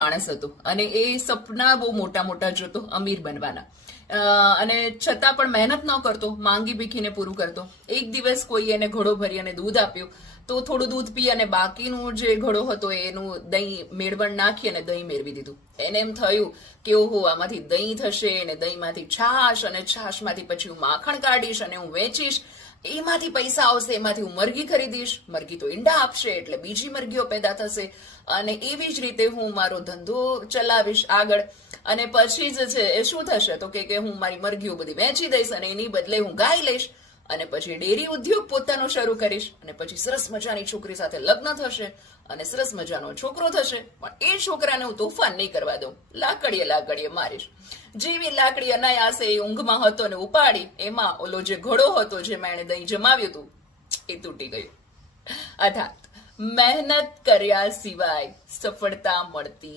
માણસ હતો અને એ સપના બહુ મોટા મોટા જોતો અમીર બનવાના. અને છતાં પણ મહેનત ન કરતો, માંગી ભીખીને પૂરું કરતો. એક દિવસ કોઈ એને ઘડો ભરી અને દૂધ આપ્યું, તો થોડું દૂધ પી અને બાકીનું જે ઘડો હતો એનું દહીં મેળવણ નાખી અને દહીં મેળવી દીધું. એને એમ થયું કે ઓહો, આમાંથી દહીં થશે અને દહીંમાંથી છાશ અને છાશમાંથી પછી હું માખણ કાઢીશ અને હું વેચીશ, એમાંથી પૈસા આવશે, એમાંથી હું મરઘી ખરીદીશ, મરઘી તો ઈંડા આપશે એટલે બીજી મરઘીઓ પેદા થશે અને એવી જ રીતે હું મારો ધંધો ચલાવીશ આગળ. અને પછી જ છે એ શું થશે તો કે હું મારી મરઘીઓ બધી વેચી દઈશ અને એની બદલે હું ગાય લઈશ અને પછી ડેરી ઉદ્યોગ પોતાનો શરૂ કરીશ અને પછી સરસ મજાની છોકરી સાથે લગ્ન થશે અને સરસ મજાનો છોકરો થશે. પણ એ છોકરાને હું તોફાન નહીં કરવા દઉં, લાકડીએ મારીશ. જેવી લાકડી અનાયાસે એ ઊંઘમાં હતો ને ઉપાડી, એમાં ઓલો જે ઘોડો હતો જેમાં એને દહીં જમાવ્યું હતું એ તૂટી ગયું. અર્થાત મહેનત કર્યા સિવાય સફળતા મળતી